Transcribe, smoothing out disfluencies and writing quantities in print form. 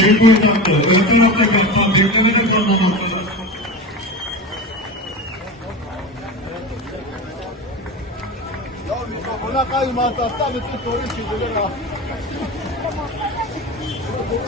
Şehit boyuncaktı. Ön tarafta kaptan. Beklemede kalmamaktadır. Ya mikrofona kayma, hatta bütün soru çözülür ha.